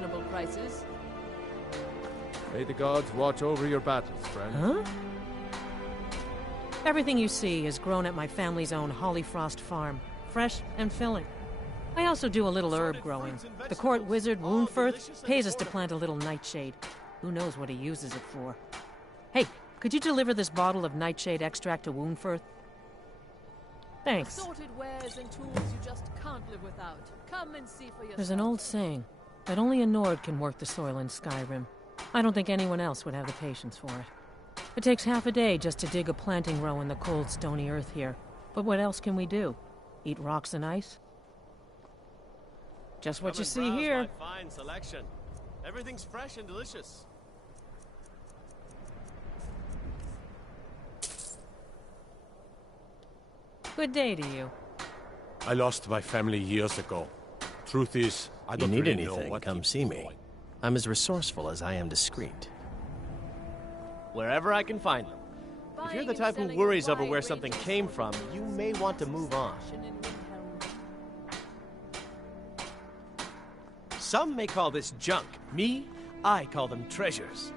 reasonable prices. May the gods watch over your battles, friend. Huh? Everything you see is grown at my family's own Hollyfrost farm. Fresh and filling. I also do a little herb growing. The court wizard, Woundfirth, pays us to plant a little nightshade. Who knows what he uses it for. Hey, could you deliver this bottle of nightshade extract to Woundfirth? Thanks. Assorted wares and tools you just can't live without. Come and see for yourself. There's an old saying that only a Nord can work the soil in Skyrim. I don't think anyone else would have the patience for it. It takes half a day just to dig a planting row in the cold, stony earth here. But what else can we do? Eat rocks and ice? Just what you see here. Fine selection. Everything's fresh and delicious. Good day to you. I lost my family years ago. Truth is, I don't need really know anything, what come keeps see me me. going. I'm as resourceful as I am discreet. Wherever I can find them. If you're the type who worries over where something came from, you may want to move on. Some may call this junk. Me, I call them treasures.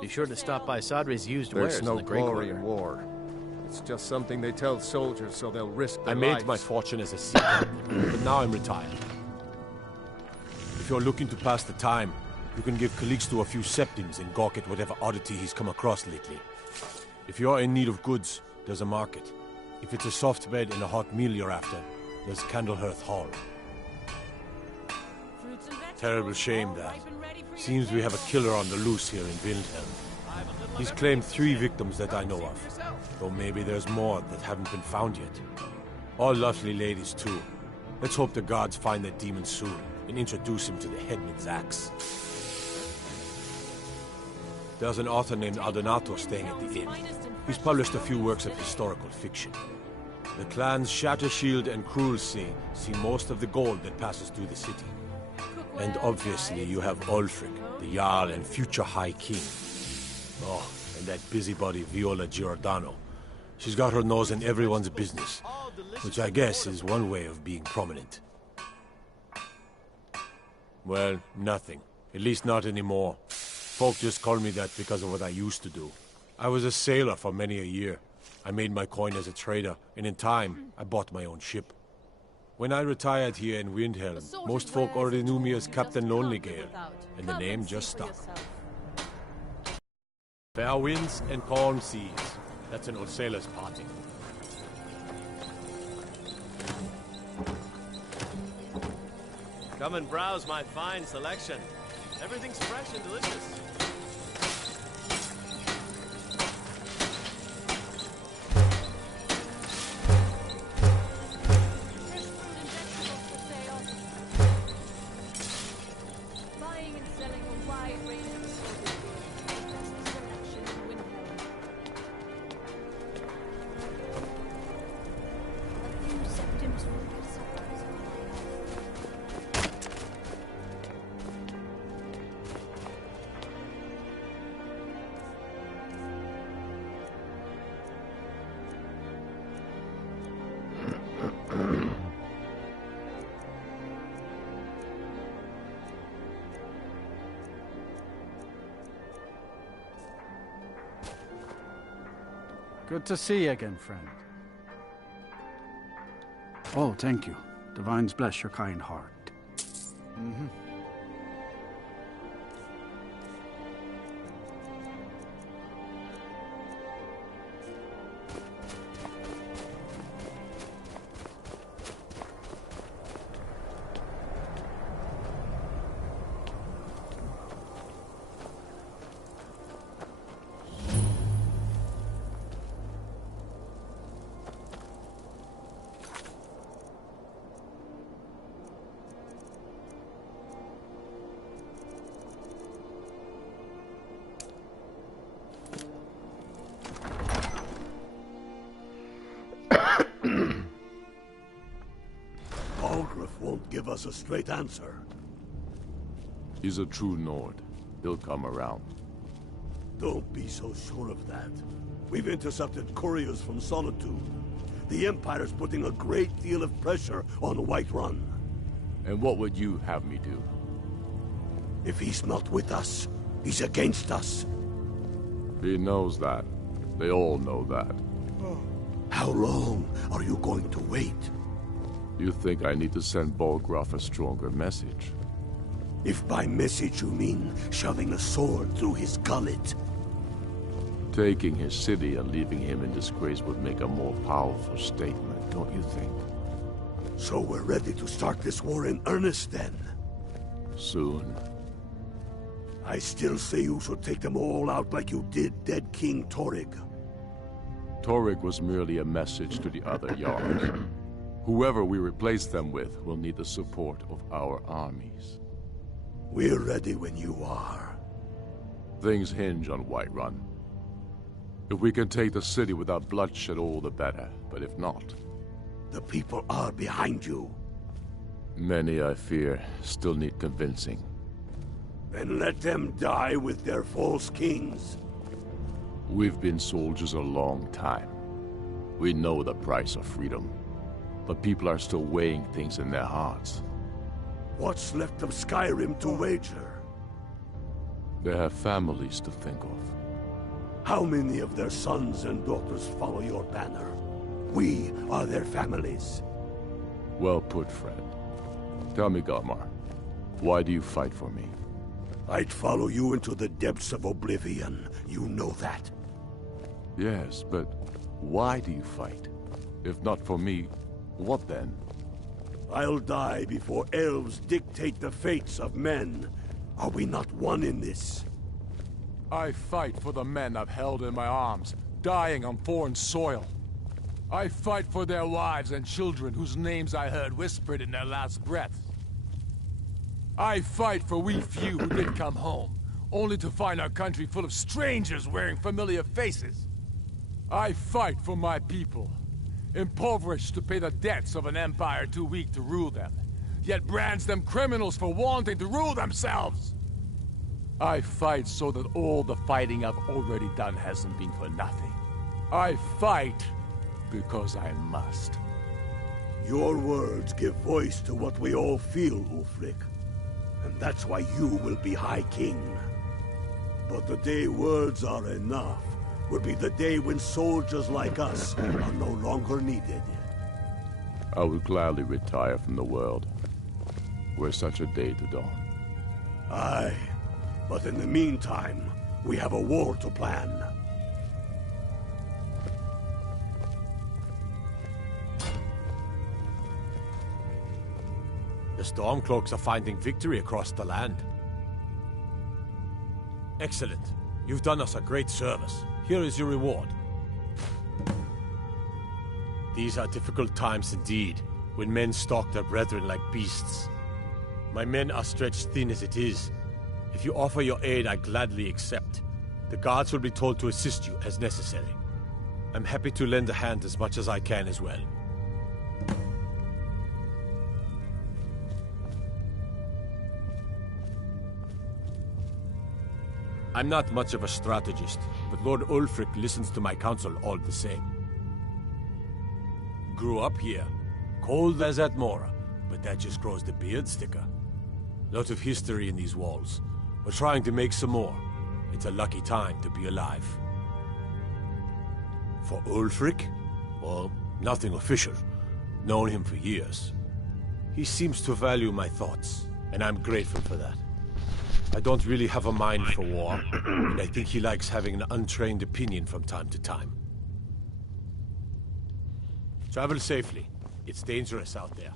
Be sure to stop by Sadri's used There's wares no in the Great glory Quarter. in war. It's just something they tell soldiers so they'll risk their I made lives. my fortune as a sea captain, but now I'm retired. If you're looking to pass the time, you can give Calixto a few septims and gawk at whatever oddity he's come across lately. If you're in need of goods, there's a market. If it's a soft bed and a hot meal you're after, there's Candlehearth Hall. Terrible shame that. Seems we have a killer on the loose here in Wildhelm. He's claimed 3 victims that I know of, though maybe there's more that haven't been found yet. All lovely ladies too. Let's hope the gods find that demon soon and introduce him to the headman's axe. There's an author named Aldonato staying at the inn. He's published a few works of historical fiction. The clans Shattershield and Cruelsea see most of the gold that passes through the city. And obviously you have Ulfric, the Jarl and future High King. Oh, and that busybody Viola Giordano. She's got her nose in everyone's business, which I guess is one way of being prominent. Well, nothing. At least not anymore. Folk just call me that because of what I used to do. I was a sailor for many a year. I made my coin as a trader, and in time, I bought my own ship. When I retired here in Windhelm, most folk already knew me as Captain Lonelygale, and the name just stuck. Fair winds and calm seas. That's an old sailor's party. Come and browse my fine selection. Everything's fresh and delicious. Buying and selling a wide range of assorted goods. The best selection Good to see you again, friend. Oh, thank you. Divines bless your kind heart. Won't give us a straight answer. He's a true Nord. He'll come around. Don't be so sure of that. We've intercepted couriers from Solitude. The Empire's putting a great deal of pressure on Whiterun. And what would you have me do? If he's not with us, he's against us. He knows that. They all know that. How long are you going to wait? You think I need to send Bolgraf a stronger message? If by message you mean shoving a sword through his gullet. Taking his city and leaving him in disgrace would make a more powerful statement, don't you think? So we're ready to start this war in earnest then? Soon. I still say you should take them all out like you did dead King Torrig. Torrig was merely a message to the other Jarls. Whoever we replace them with will need the support of our armies. We're ready when you are. Things hinge on Whiterun. If we can take the city without bloodshed, all the better. But if not... The people are behind you. Many, I fear, still need convincing. Then let them die with their false kings. We've been soldiers a long time. We know the price of freedom. But people are still weighing things in their hearts. What's left of Skyrim to wager? They have families to think of. How many of their sons and daughters follow your banner? We are their families. Well put, friend. Tell me, Galmar, why do you fight for me? I'd follow you into the depths of oblivion. You know that. Yes, but why do you fight? If not for me, what then? I'll die before elves dictate the fates of men. Are we not one in this? I fight for the men I've held in my arms, dying on foreign soil. I fight for their wives and children whose names I heard whispered in their last breath. I fight for we few who did come home, only to find our country full of strangers wearing familiar faces. I fight for my people, impoverished to pay the debts of an empire too weak to rule them, yet brands them criminals for wanting to rule themselves. I fight so that all the fighting I've already done hasn't been for nothing. I fight because I must. Your words give voice to what we all feel, Ulfric. And that's why you will be High King. But the day words are enough will be the day when soldiers like us are no longer needed. I would gladly retire from the world, were such a day to dawn. Aye, but in the meantime, we have a war to plan. The Stormcloaks are finding victory across the land. Excellent. You've done us a great service. Here is your reward. These are difficult times indeed, when men stalk their brethren like beasts. My men are stretched thin as it is. If you offer your aid, I gladly accept. The guards will be told to assist you as necessary. I'm happy to lend a hand as much as I can as well. I'm not much of a strategist, but Lord Ulfric listens to my counsel all the same. Grew up here, cold as at Mora, but that just grows the beard thicker. Lot of history in these walls. We're trying to make some more. It's a lucky time to be alive. For Ulfric? Well, nothing official. Known him for years. He seems to value my thoughts, and I'm grateful for that. I don't really have a mind for war, and I think he likes having an untrained opinion from time to time. Travel safely. It's dangerous out there.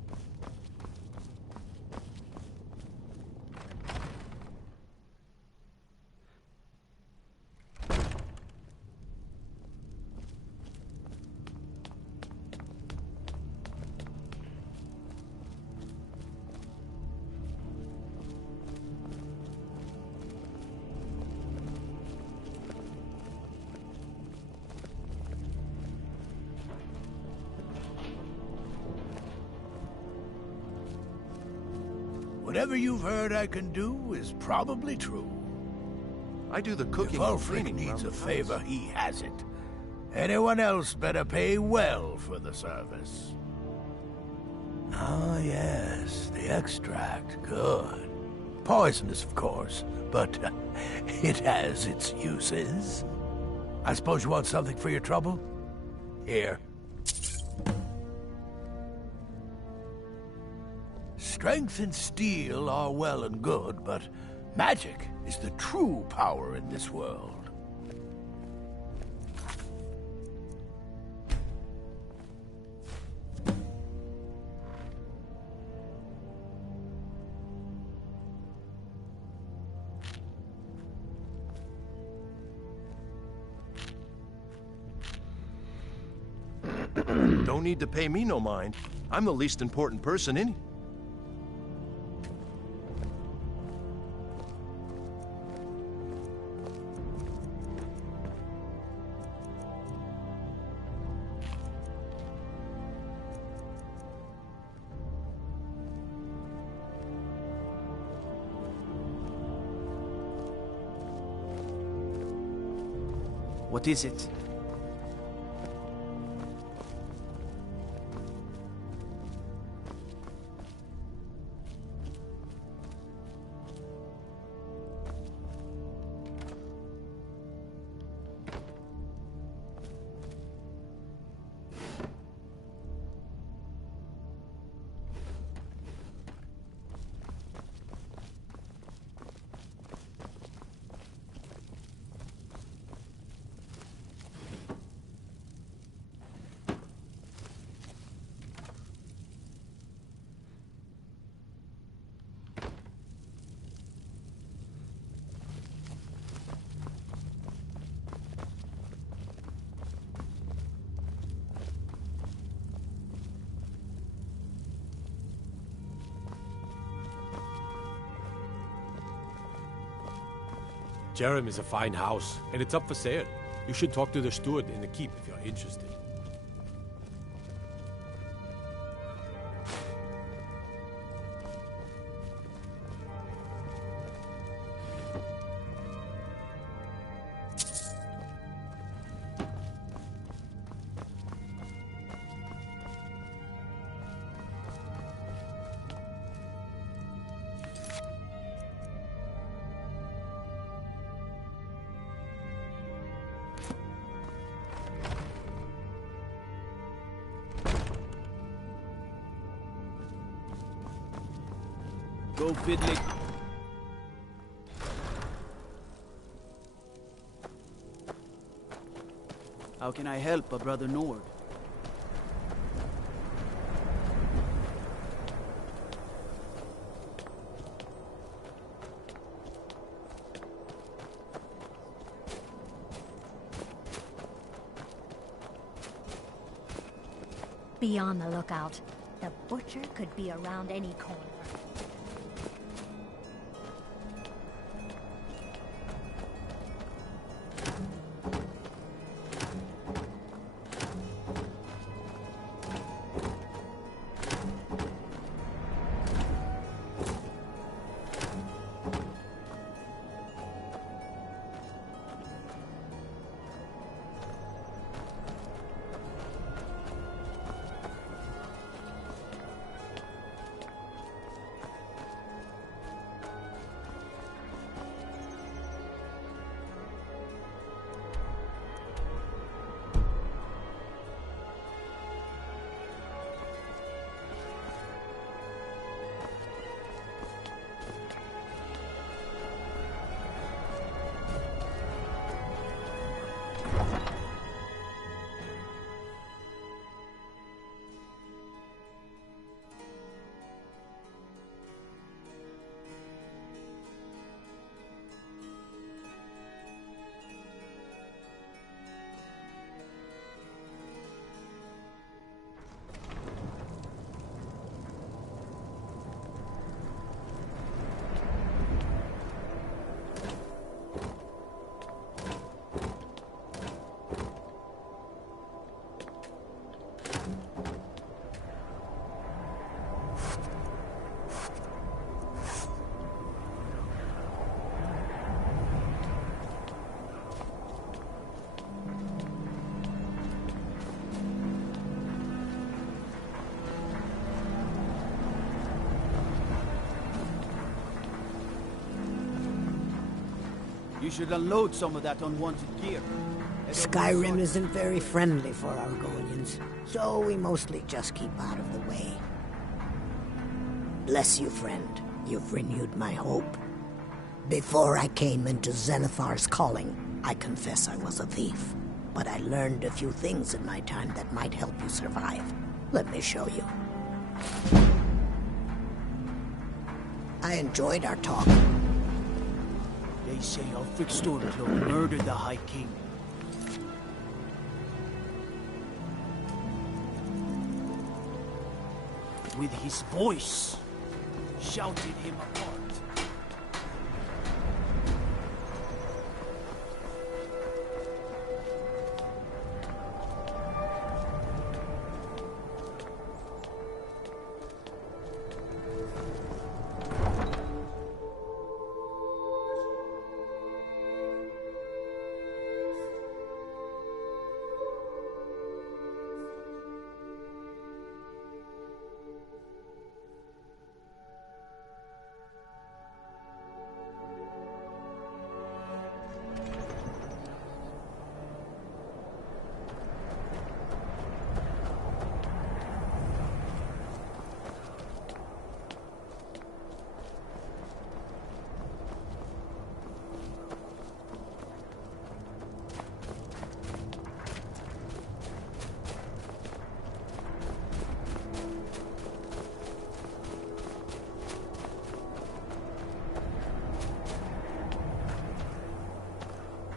Whatever you've heard I can do is probably true. I do the cooking If and Ulfric cleaning needs around a the favor, house. he has it. Anyone else better pay well for the service. Ah, yes, the extract. Good. Poisonous, of course, but it has its uses. I suppose you want something for your trouble? Here. Strength and steel are well and good, but magic is the true power in this world. Don't need to pay me no mind. I'm the least important person in here. What is it? Jerem is a fine house, and it's up for sale. You should talk to the steward in the keep if you're interested. Go fiddly. How can I help a brother Nord? Be on the lookout. The butcher could be around any corner. You should unload some of that unwanted gear. Skyrim isn't very friendly for Argonians, so we mostly just keep out of the way. Bless you, friend. You've renewed my hope. Before I came into Zenithar's calling, I confess I was a thief. But I learned a few things in my time that might help you survive. Let me show you. I enjoyed our talk. They say Ulfric Stormcloak murdered the High King. With his voice, shouted him apart.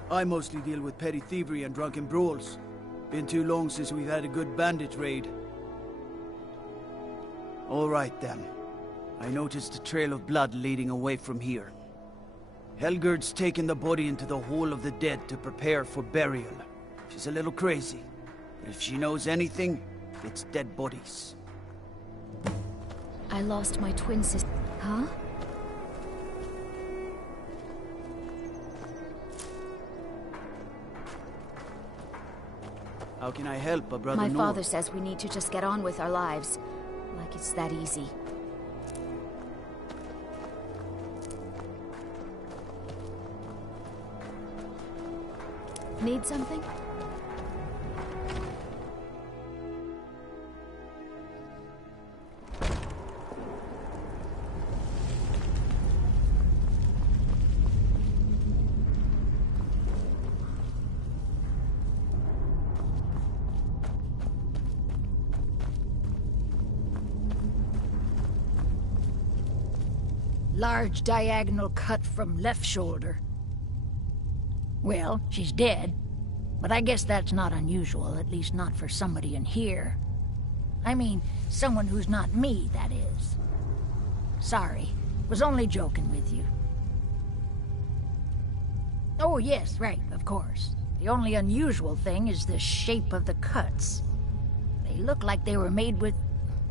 I mostly deal with petty thievery and drunken brawls. Been too long since we've had a good bandit raid. All right then. I noticed a trail of blood leading away from here. Helgerd's taken the body into the Hall of the Dead to prepare for burial. She's a little crazy. But if she knows anything, it's dead bodies. I lost my twin sister. Huh? How can I help, Brother My Nord? father says we need to just get on with our lives. Like it's that easy. Need something? Large diagonal cut from left shoulder. Well, she's dead, but I guess that's not unusual, at least not for somebody in here. I mean, someone who's not me, that is. Sorry, was only joking with you. Oh yes, right, of course. The only unusual thing is the shape of the cuts. They look like they were made with...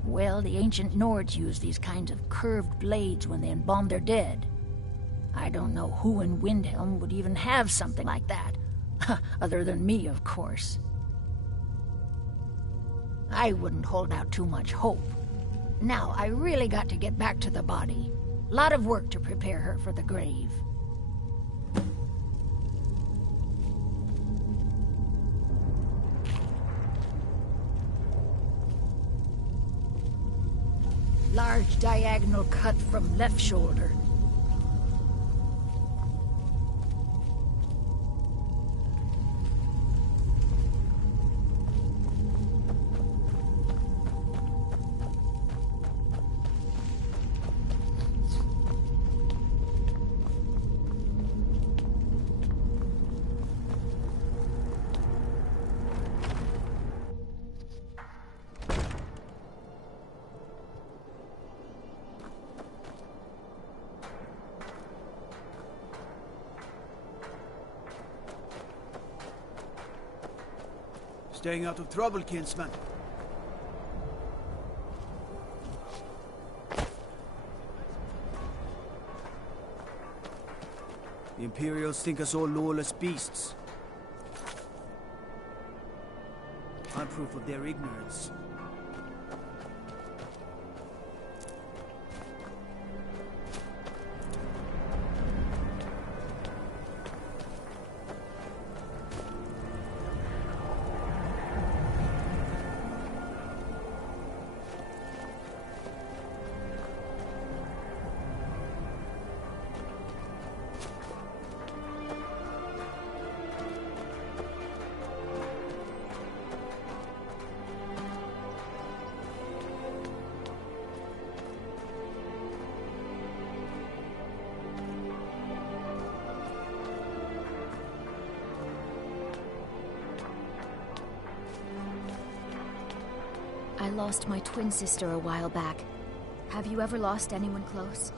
Well, the ancient Nords used these kinds of curved blades when they embalmed their dead. I don't know who in Windhelm would even have something like that. Other than me, of course. I wouldn't hold out too much hope. Now, I really got to get back to the body. Lot of work to prepare her for the grave. Large diagonal cut from left shoulder. Staying out of trouble, kinsman. The Imperials think us all lawless beasts. I'm proof of their ignorance. I lost my twin sister a while back. Have you ever lost anyone close?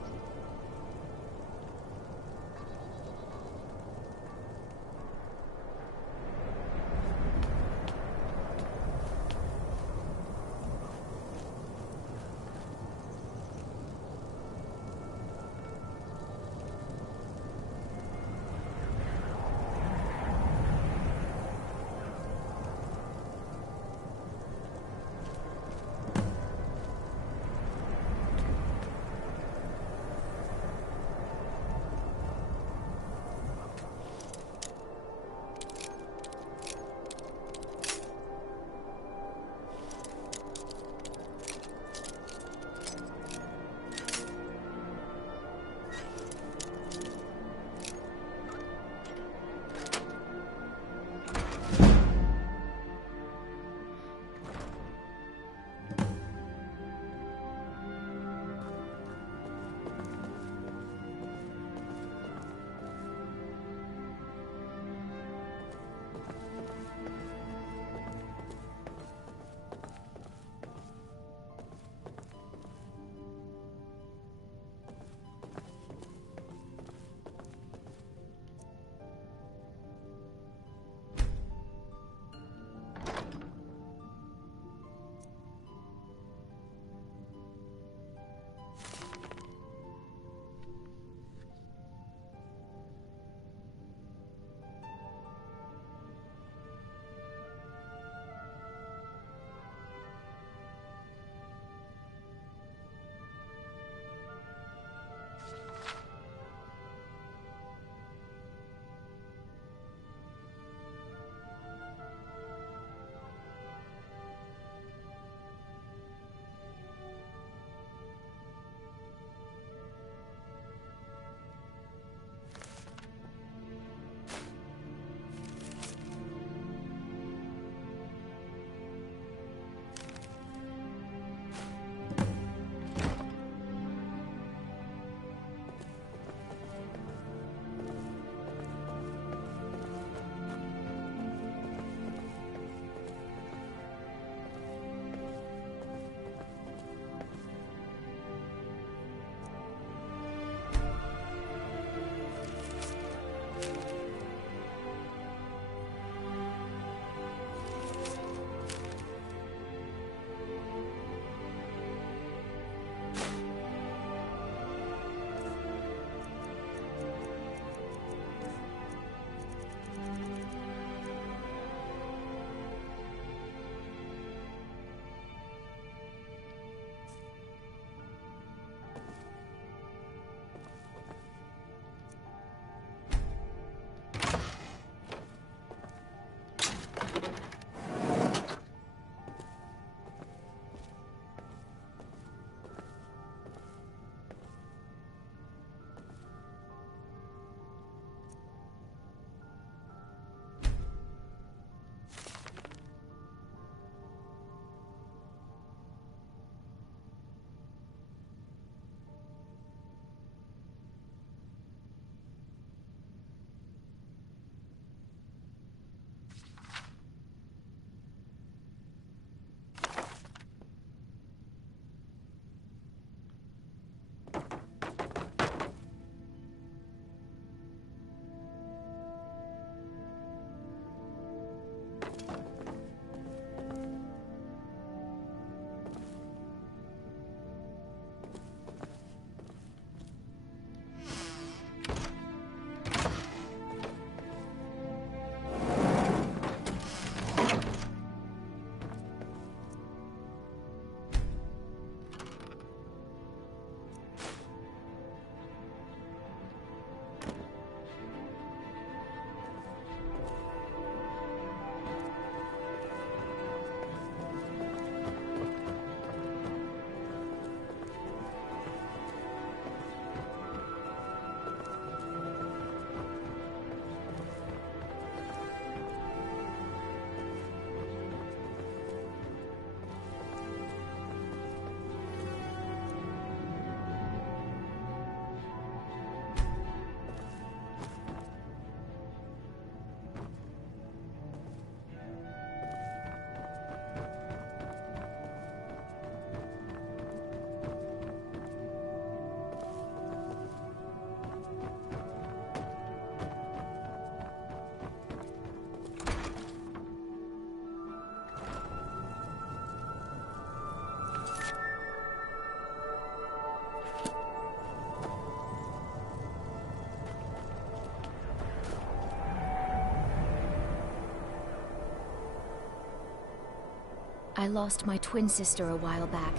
I lost my twin sister a while back.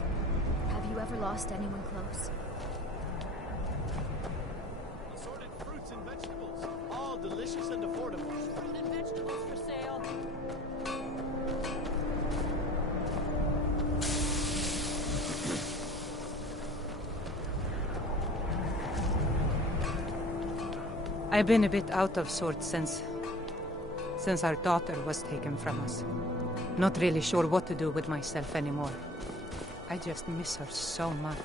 Have you ever lost anyone close? Assorted fruits and vegetables, all delicious and affordable. Fruit and vegetables for sale. I've been a bit out of sorts since our daughter was taken from us. Not really sure what to do with myself anymore. I just miss her so much.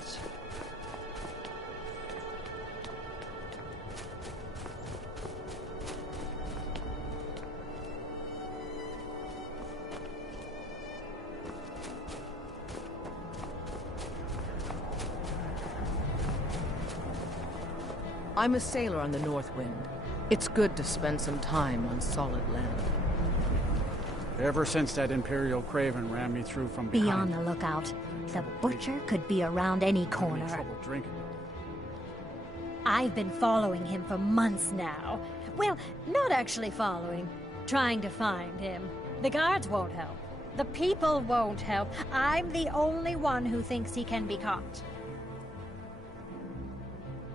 I'm a sailor on the North Wind. It's good to spend some time on solid land. Ever since that Imperial Craven ran me through from behind. Be on the lookout. The butcher could be around any corner. Trouble drinking. I've been following him for months now. Well, not actually following. Trying to find him. The guards won't help. The people won't help. I'm the only one who thinks he can be caught.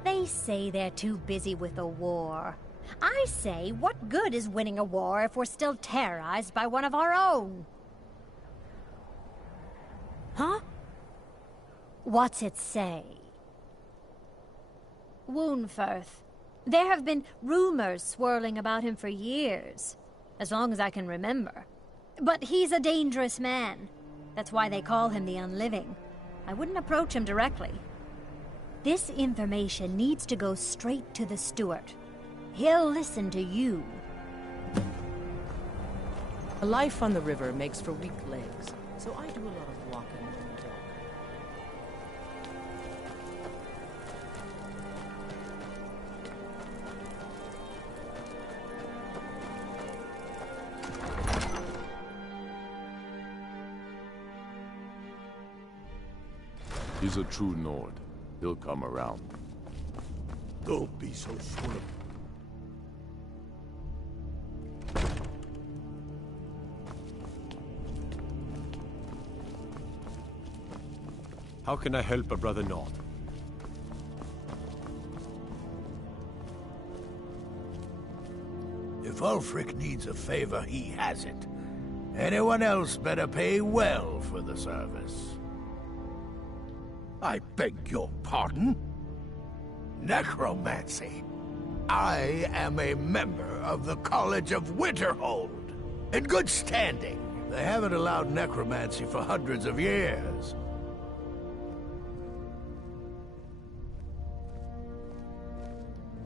They say they're too busy with a war. I say, what good is winning a war if we're still terrorized by one of our own? Huh? What's it say? Woundfirth. There have been rumors swirling about him for years, as long as I can remember. But he's a dangerous man. That's why they call him the Unliving. I wouldn't approach him directly. This information needs to go straight to the steward. He'll listen to you. A life on the river makes for weak legs, so I do a lot of walking with the dog. He's a true Nord. He'll come around. Don't be so sure. How can I help a brother Nord? If Ulfric needs a favor, he has it. Anyone else better pay well for the service. I beg your pardon? Necromancy. I am a member of the College of Winterhold. In good standing. They haven't allowed necromancy for hundreds of years.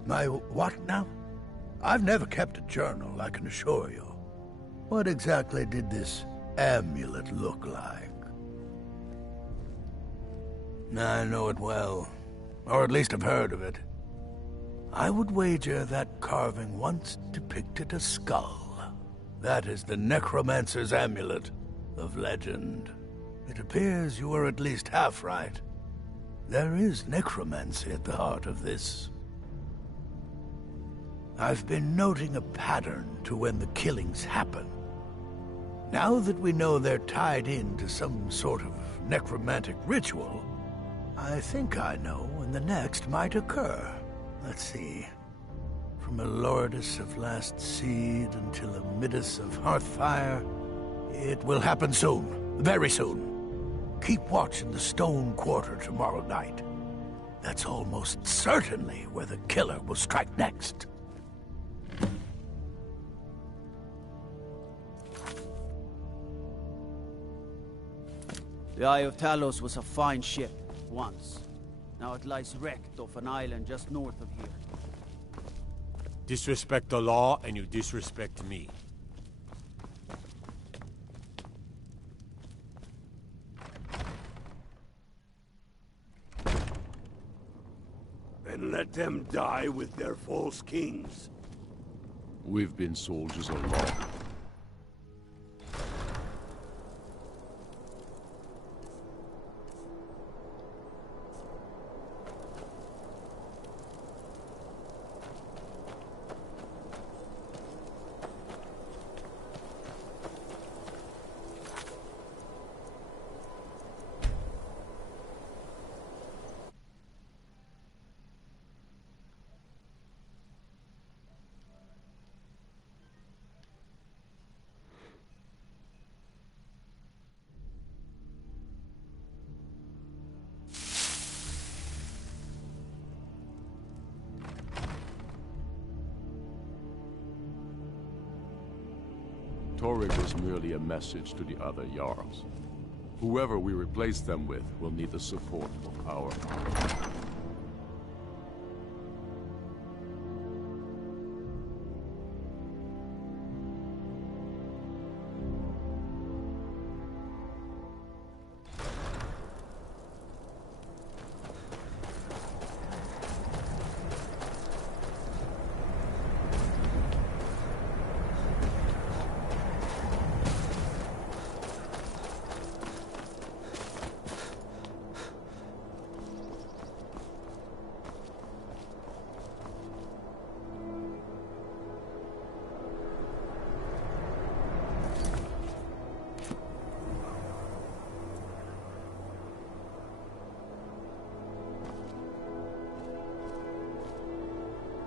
My what now? I've never kept a journal, I can assure you. What exactly did this amulet look like? I know it well. Or at least I've heard of it. I would wager that carving once depicted a skull. That is the Necromancer's Amulet of legend. It appears you were at least half right. There is necromancy at the heart of this. I've been noting a pattern to when the killings happen. Now that we know they're tied into some sort of necromantic ritual, I think I know when the next might occur. Let's see. From a Lordess of Last Seed until a Midas of Hearthfire, it will happen soon. Very soon. Keep watch in the Stone Quarter tomorrow night. That's almost certainly where the killer will strike next. The Eye of Talos was a fine ship, once. Now it lies wrecked off an island just north of here. Disrespect the law, and you disrespect me. And let them die with their false kings. We've been soldiers of law. Torrig was merely a message to the other Jarls. Whoever we replace them with will need the support of our army.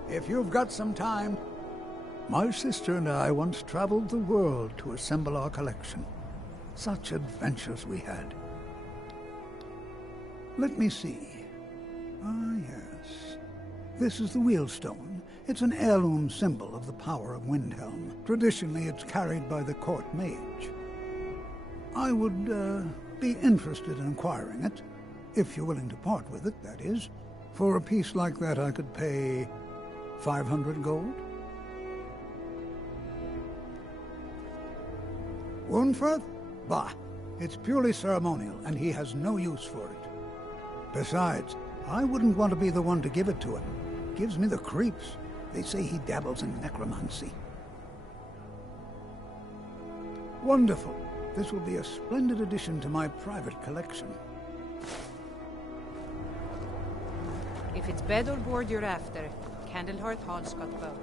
If you've got some time, my sister and I once traveled the world to assemble our collection. Such adventures we had. Let me see. Ah, yes. This is the Wheelstone. It's an heirloom symbol of the power of Windhelm. Traditionally, it's carried by the court mage. I would be interested in acquiring it, if you're willing to part with it, that is. For a piece like that, I could pay 500 gold? Wulgar? Bah, it's purely ceremonial, and he has no use for it. Besides, I wouldn't want to be the one to give it to him. Gives me the creeps. They say he dabbles in necromancy. Wonderful. This will be a splendid addition to my private collection. If it's bed or board you're after, Candlehearth Hall's got both.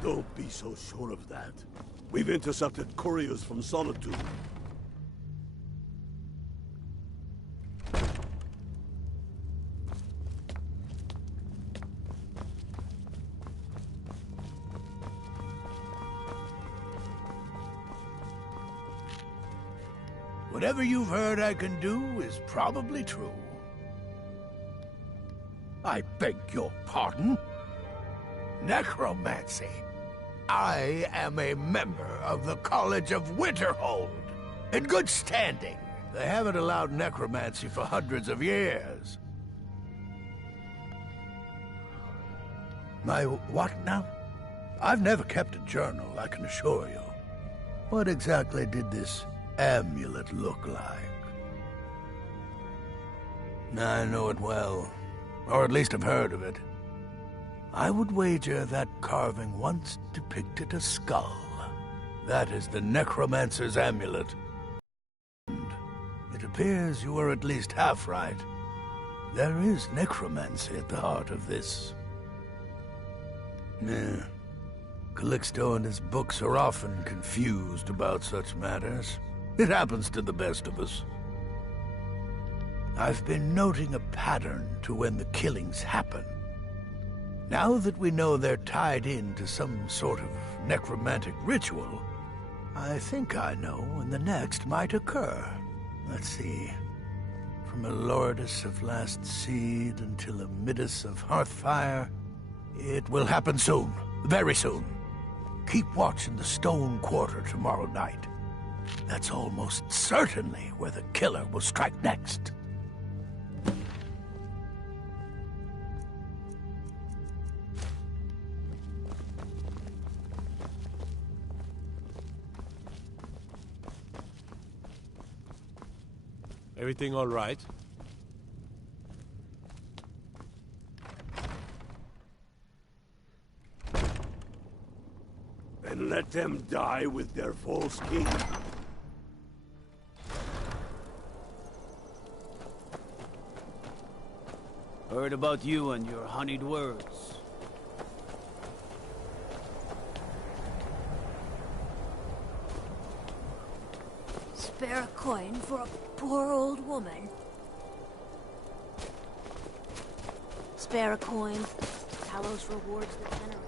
Don't be so sure of that. We've intercepted couriers from Solitude. Whatever you've heard I can do is probably true. I beg your pardon? Necromancy. I am a member of the College of Winterhold, in good standing. They haven't allowed necromancy for hundreds of years. My what now? I've never kept a journal, I can assure you. What exactly did this amulet look like? I know it well, or at least I've heard of it. I would wager that carving once depicted a skull. That is the Necromancer's amulet. And it appears you were at least half right. There is necromancy at the heart of this. Calixto and his books are often confused about such matters. It happens to the best of us. I've been noting a pattern to when the killings happen. Now that we know they're tied into some sort of necromantic ritual, I think I know when the next might occur. Let's see. From a Lordess of Last Seed until a Midas of Hearthfire, it will happen soon. Very soon. Keep watching the Stone Quarter tomorrow night. That's almost certainly where the killer will strike next. Everything all right? And let them die with their false king. Heard about you and your honeyed words. Spare a coin for a poor old woman. Spare a coin. Talos rewards the generous.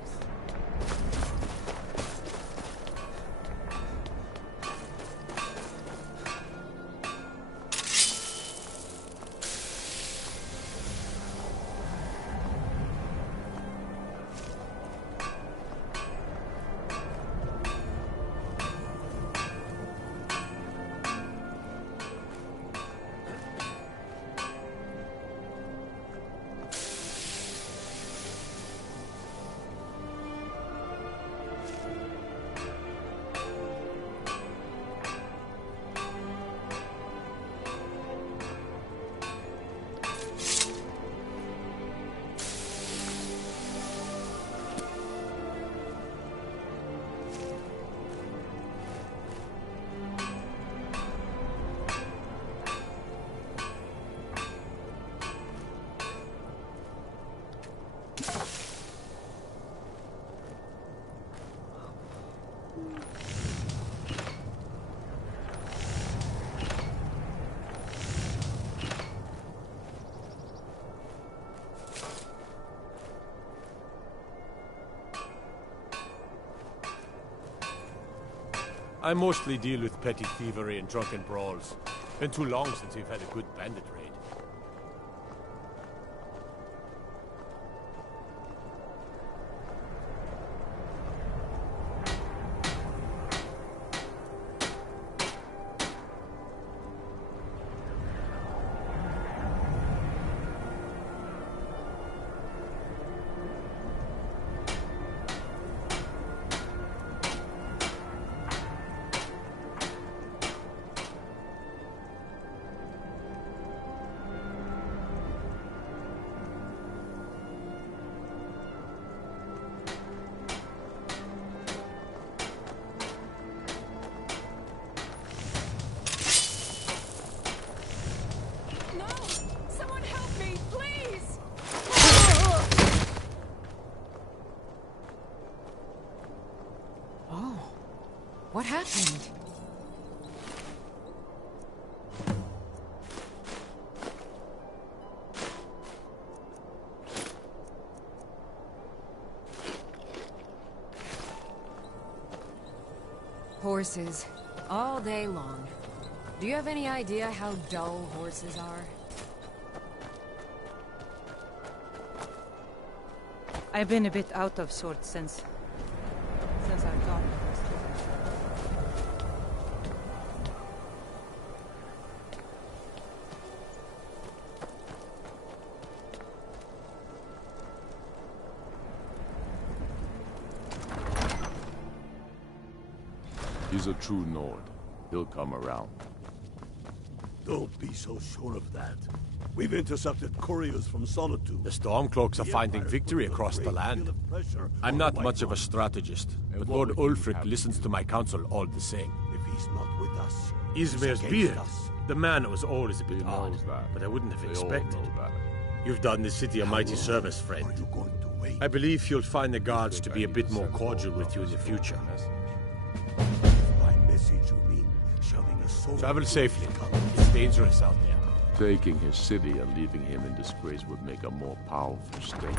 I mostly deal with petty thievery and drunken brawls. Been too long since we've had a good bandit raid. What happened? Horses. All day long. Do you have any idea how dull horses are? I've been a bit out of sorts since our daughter was taken. He's a true Nord. He'll come around. Don't be so sure of that. We've intercepted couriers from Solitude. The Stormcloaks are finding victory across the land. I'm not much of a strategist, but Lord Ulfric listens to my counsel all the same. If he's not with us, Ismir's he's beard. against us. The man was always a bit odd, but I wouldn't have expected. You've done the city a mighty service, friend. I believe you'll find the guards to be a bit more cordial with you in the future. By message you mean shoving a sword. Travel safely. It's dangerous out there. Taking his city and leaving him in disgrace would make a more powerful state.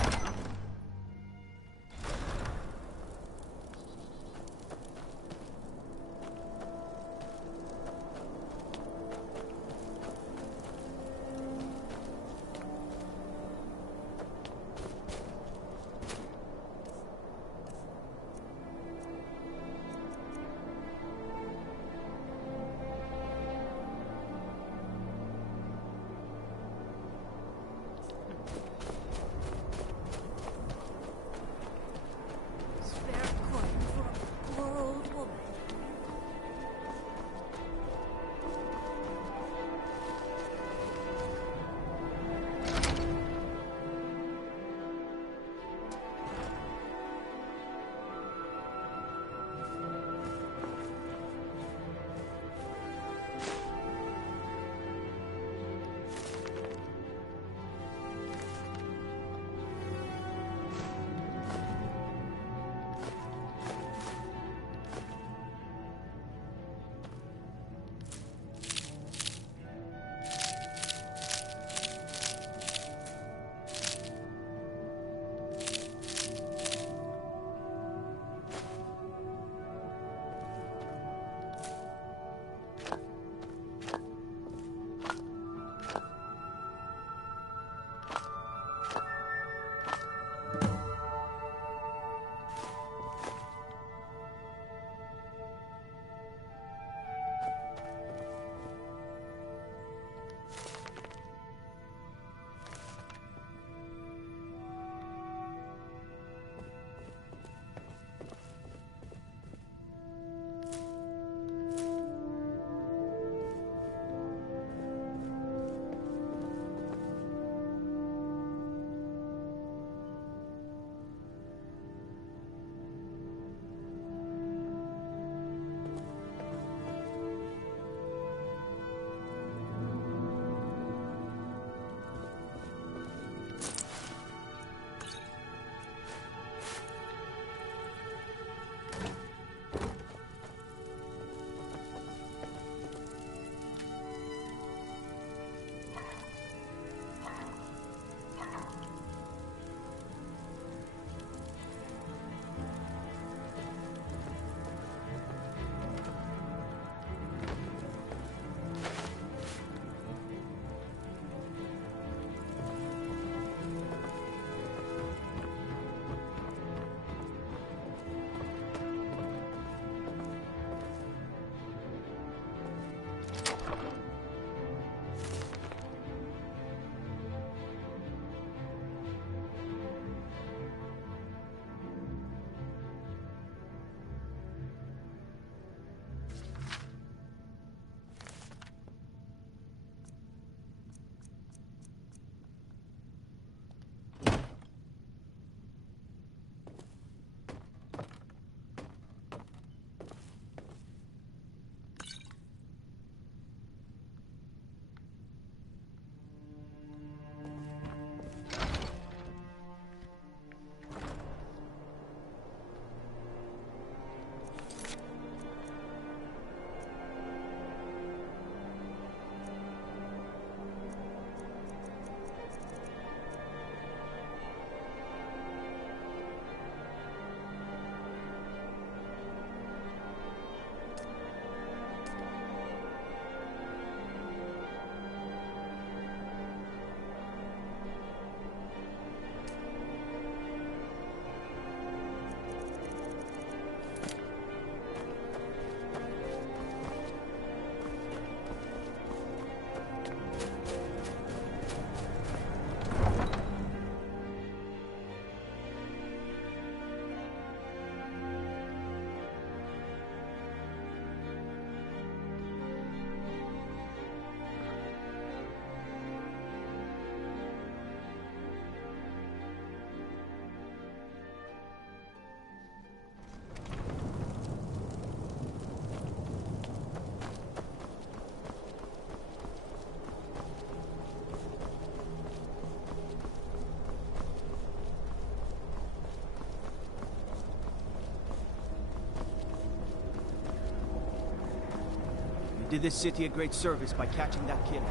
did this city a great service by catching that killer.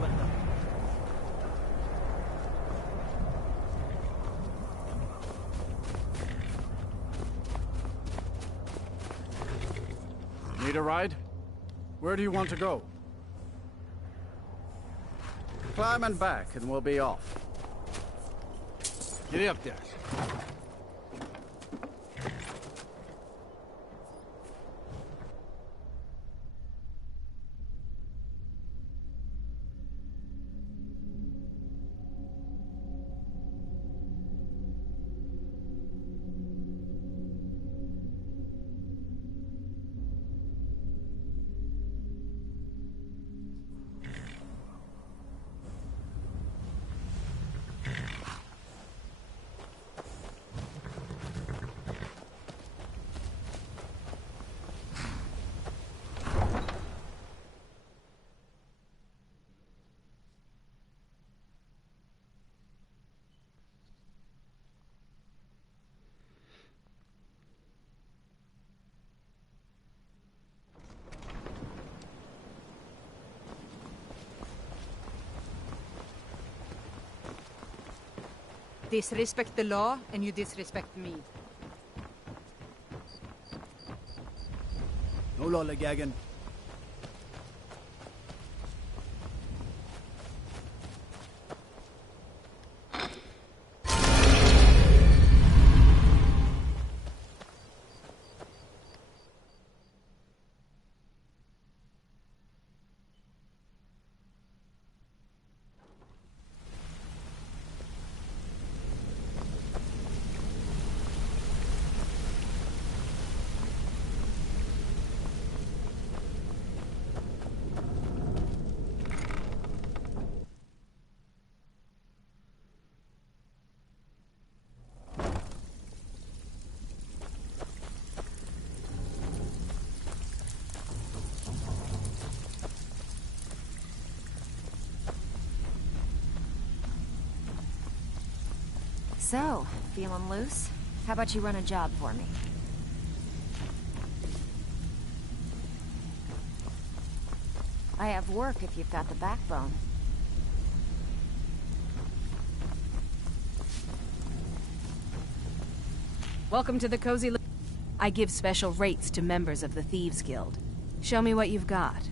Well done. Need a ride? Where do you want to go? Climb and back, and we'll be off. Get up there. Disrespect the law, and you disrespect me. No lollygagging. So, feeling loose? How about you run a job for me? I have work if you've got the backbone. Welcome to the Cozy I give special rates to members of the Thieves Guild. Show me what you've got.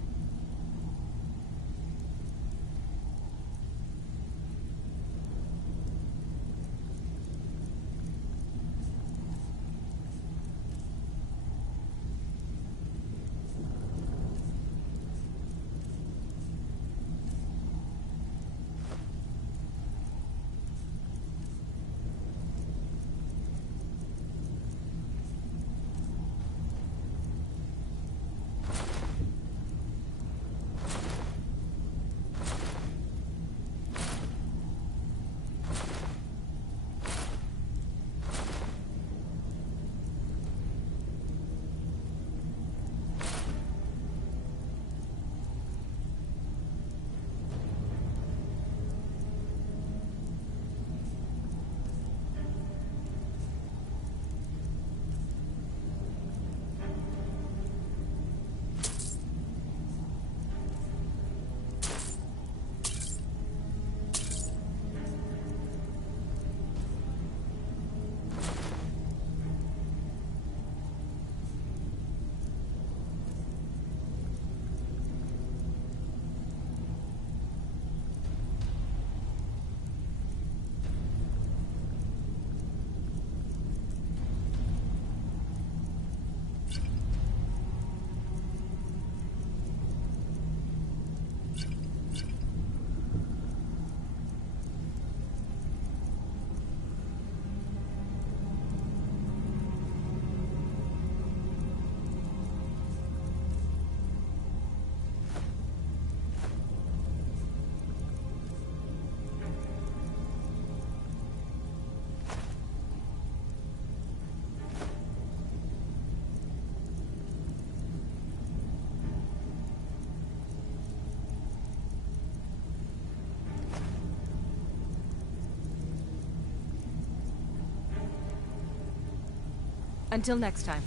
Until next time.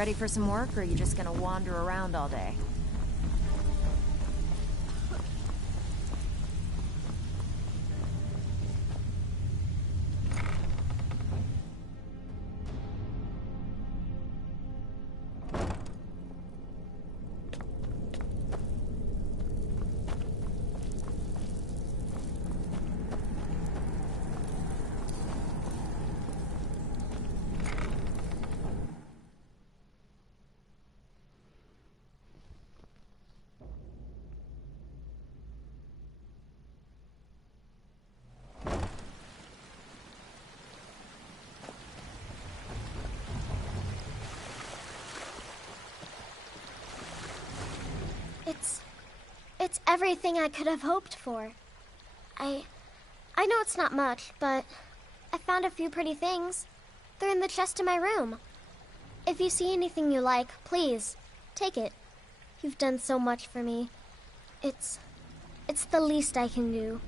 Ready for some work, or are you just gonna wander around all day? It's everything I could have hoped for. I know it's not much, but I found a few pretty things. They're in the chest in my room. If you see anything you like, please, take it. You've done so much for me. It's the least I can do.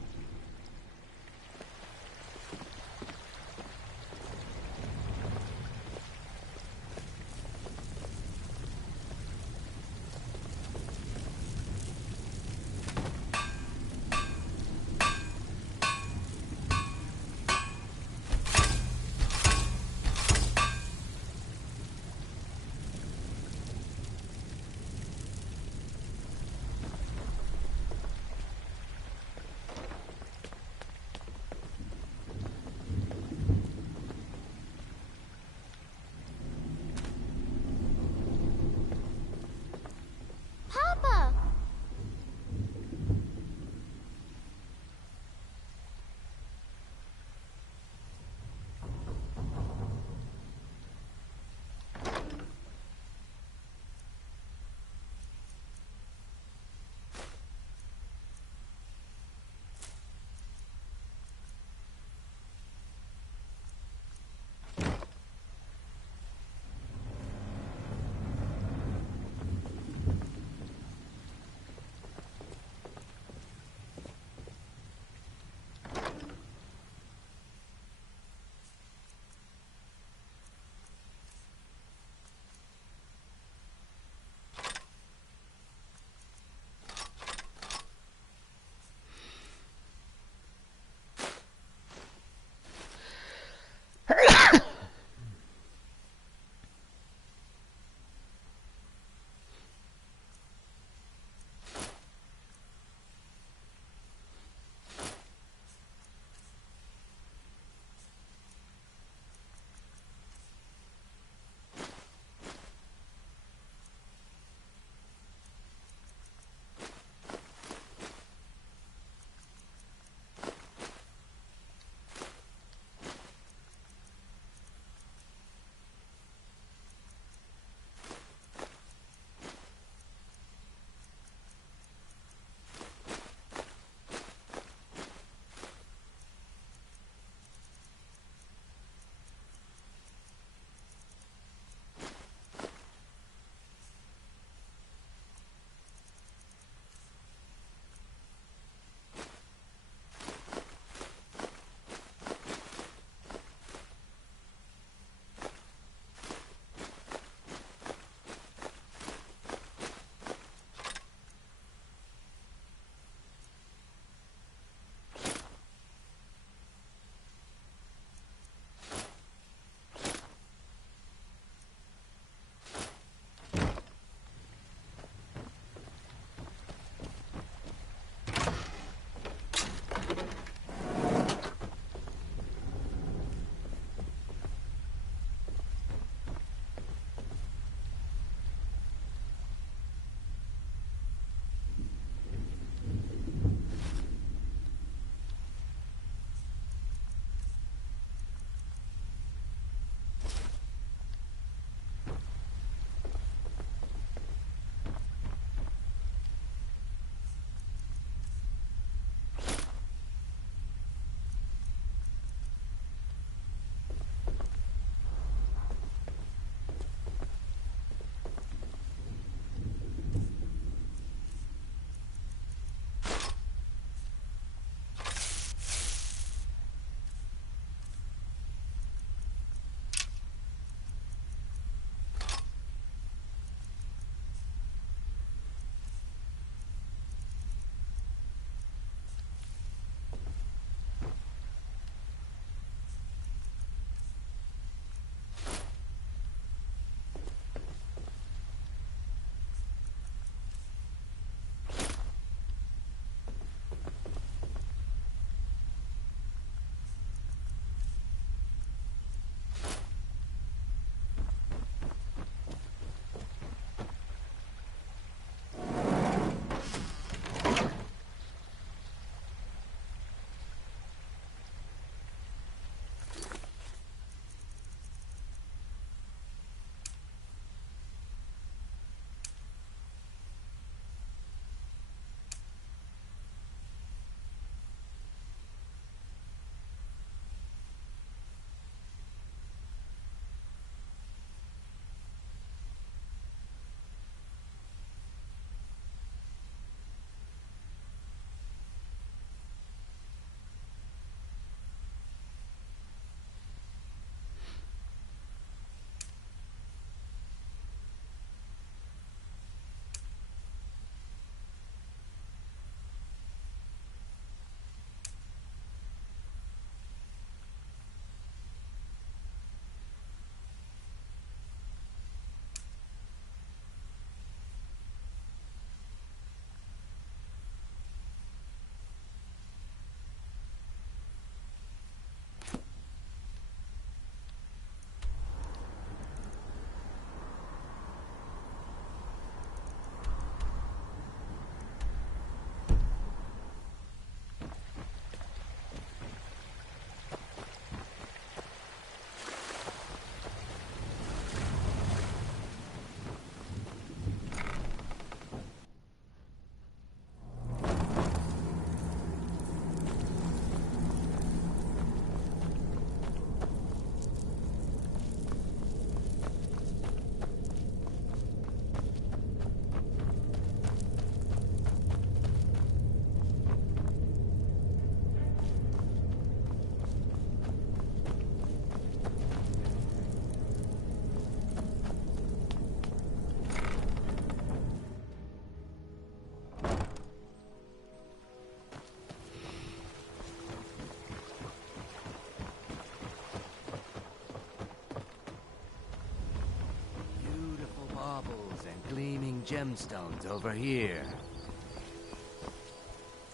gemstones over here.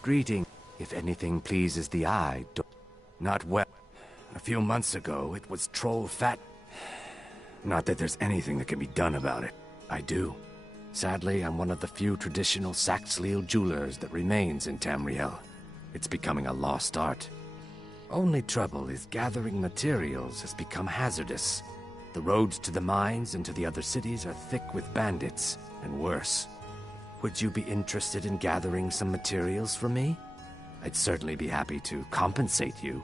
Greeting. If anything pleases the eye, not well. A few months ago, it was troll fat. Not that there's anything that can be done about it. I do. Sadly, I'm one of the few traditional Saxhleel jewelers that remains in Tamriel. It's becoming a lost art. Only trouble is gathering materials has become hazardous. The roads to the mines and to the other cities are thick with bandits, and worse. Would you be interested in gathering some materials for me? I'd certainly be happy to compensate you.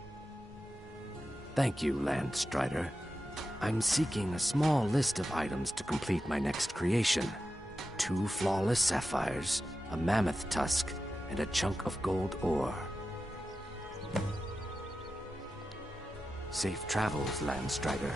Thank you, Landstrider. I'm seeking a small list of items to complete my next creation. 2 flawless sapphires, a mammoth tusk, and a chunk of gold ore. Safe travels, Landstrider.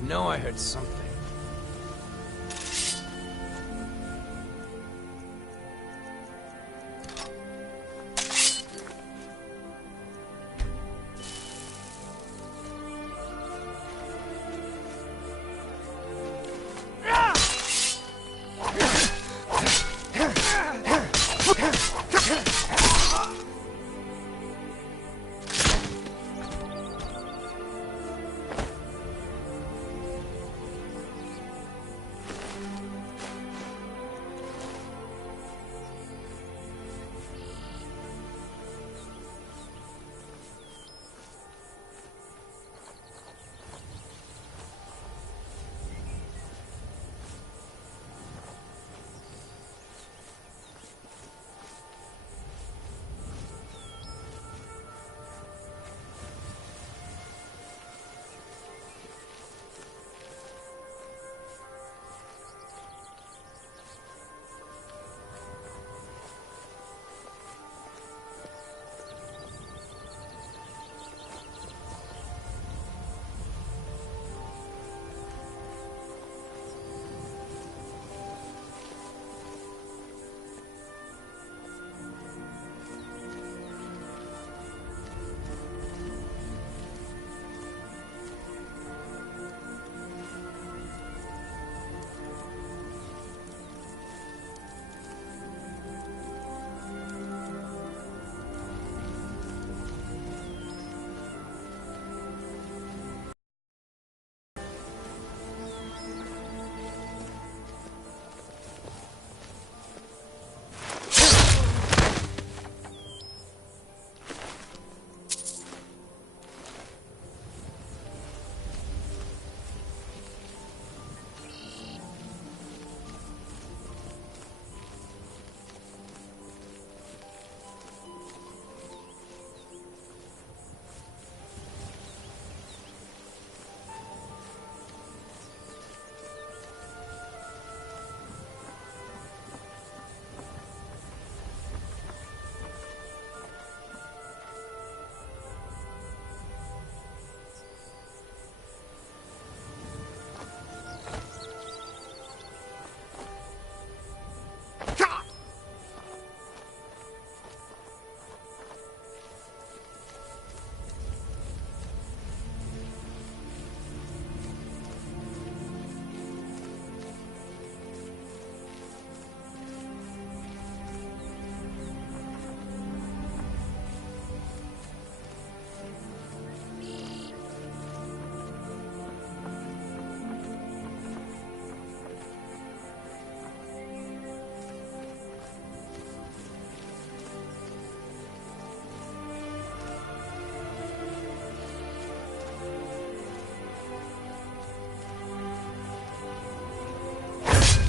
I know I heard something.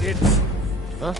It's... Huh?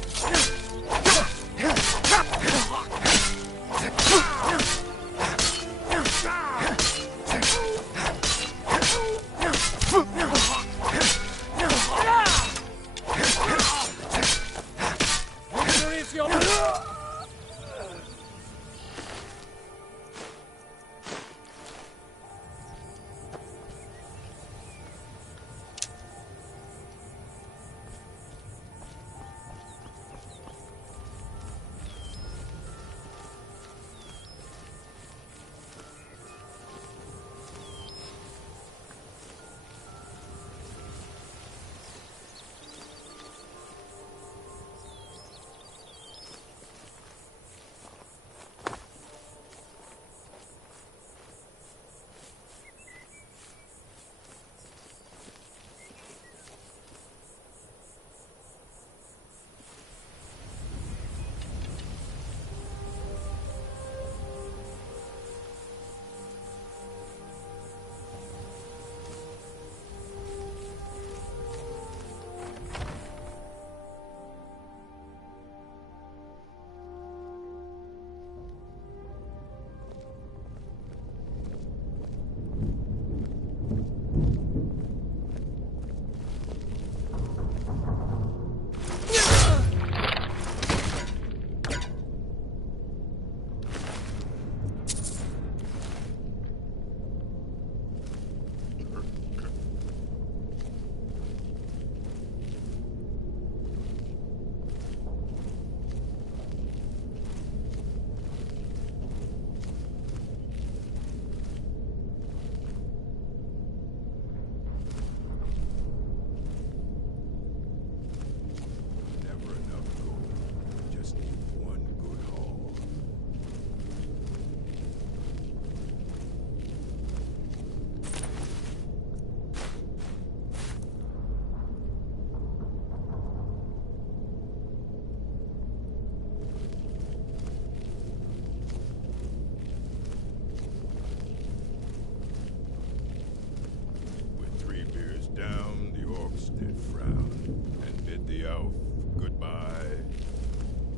the elf goodbye.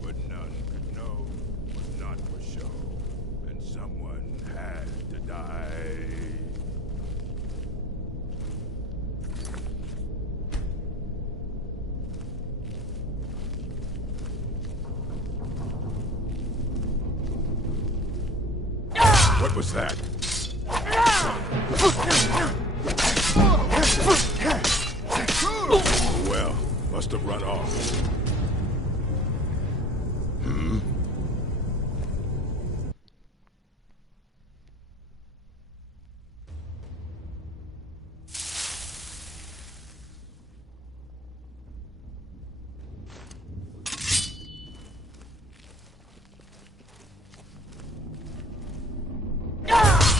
But none could know, was not for show, and someone had to die. What was that? Well, must have run off. Hmm?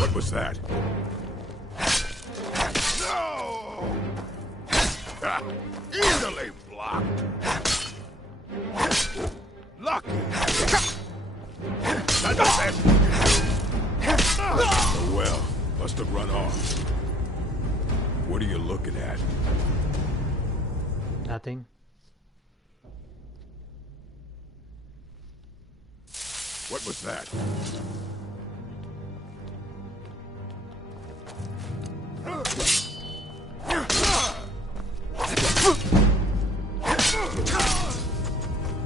What was that? No! Ah, easily blocked. Lucky. That's the best. Oh well, must have run off. What are you looking at? Nothing. What was that?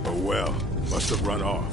Oh well, must have run off.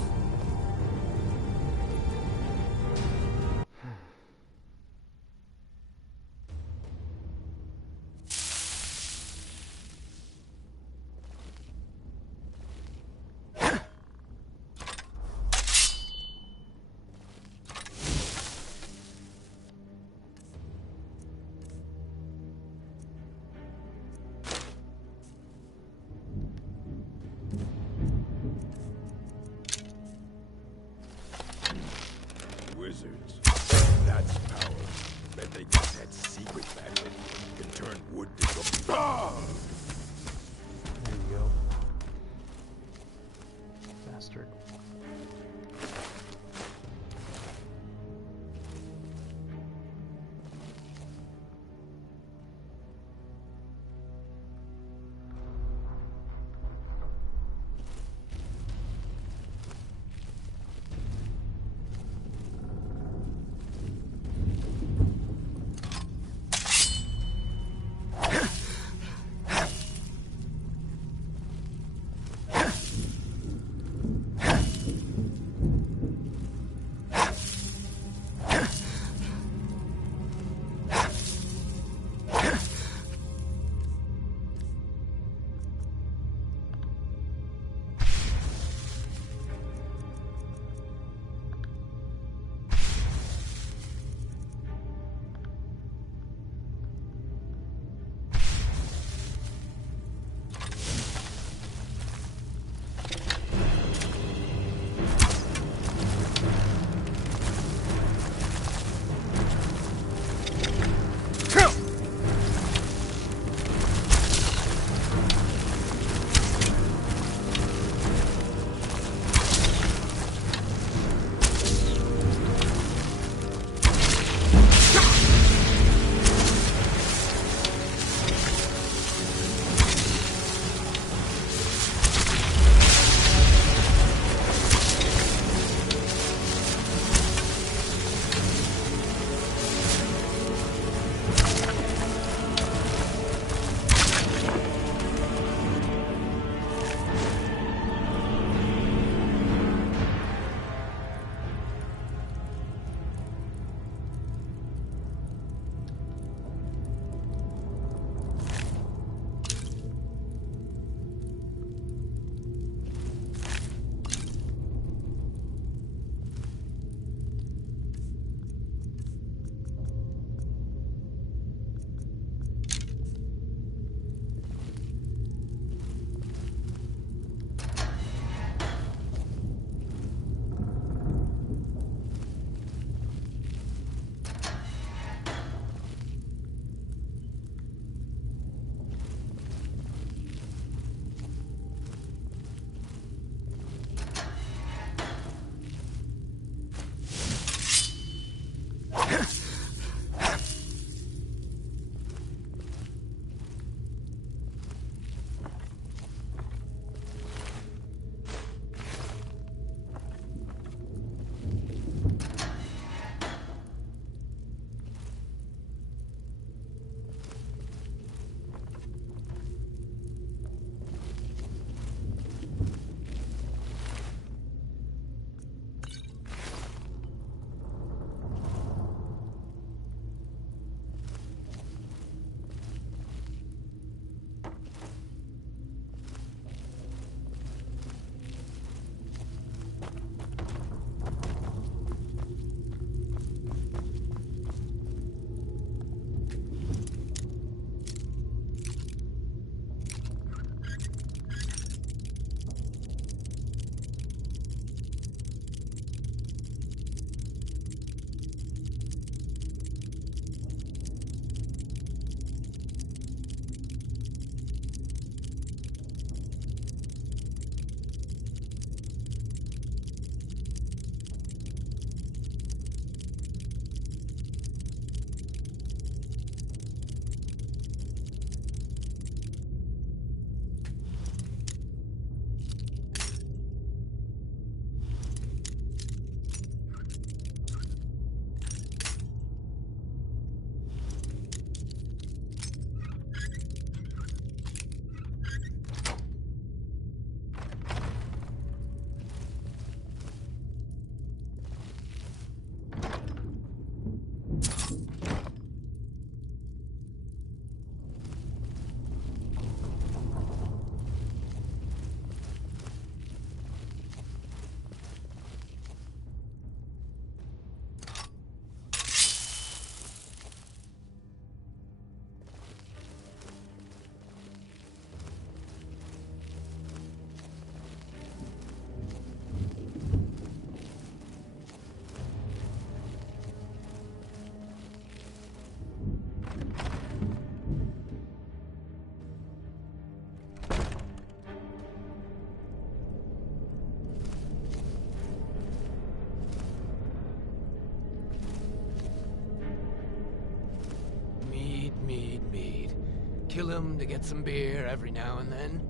them to get some beer every now and then.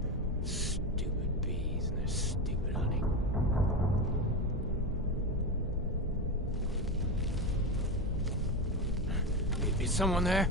Stupid bees and their stupid honey. Is someone there?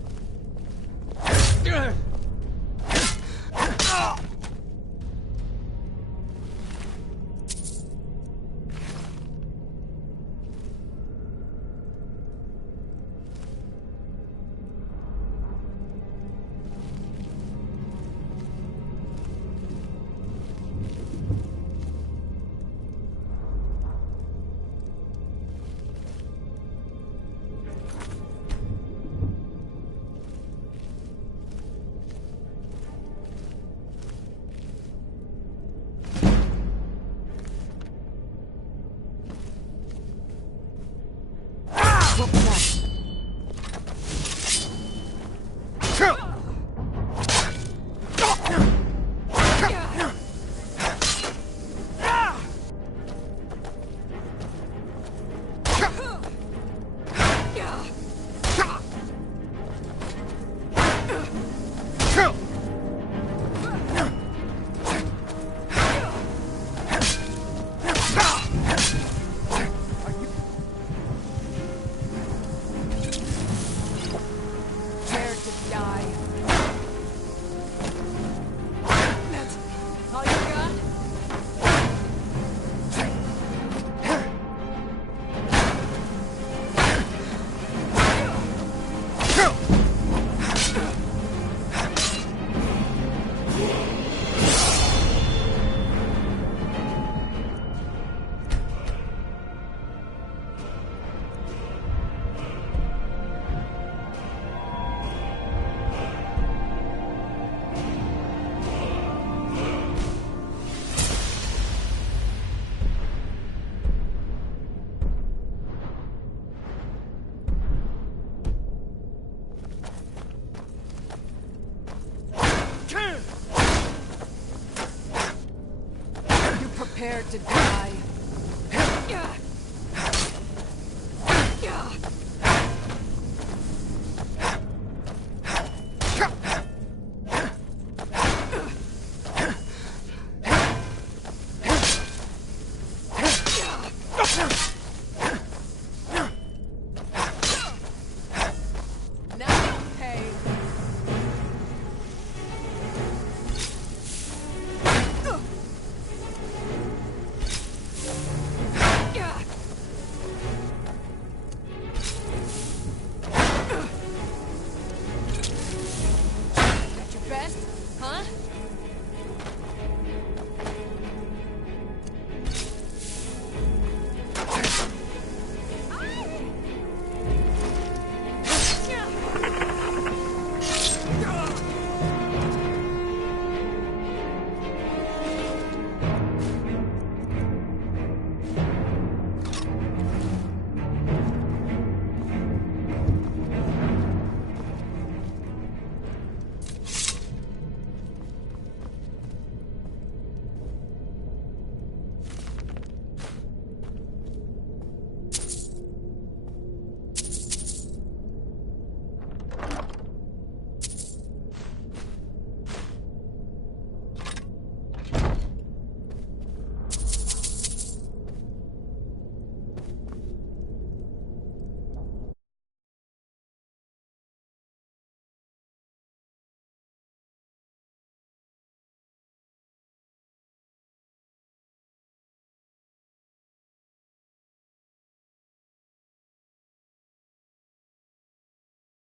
Prepared to die.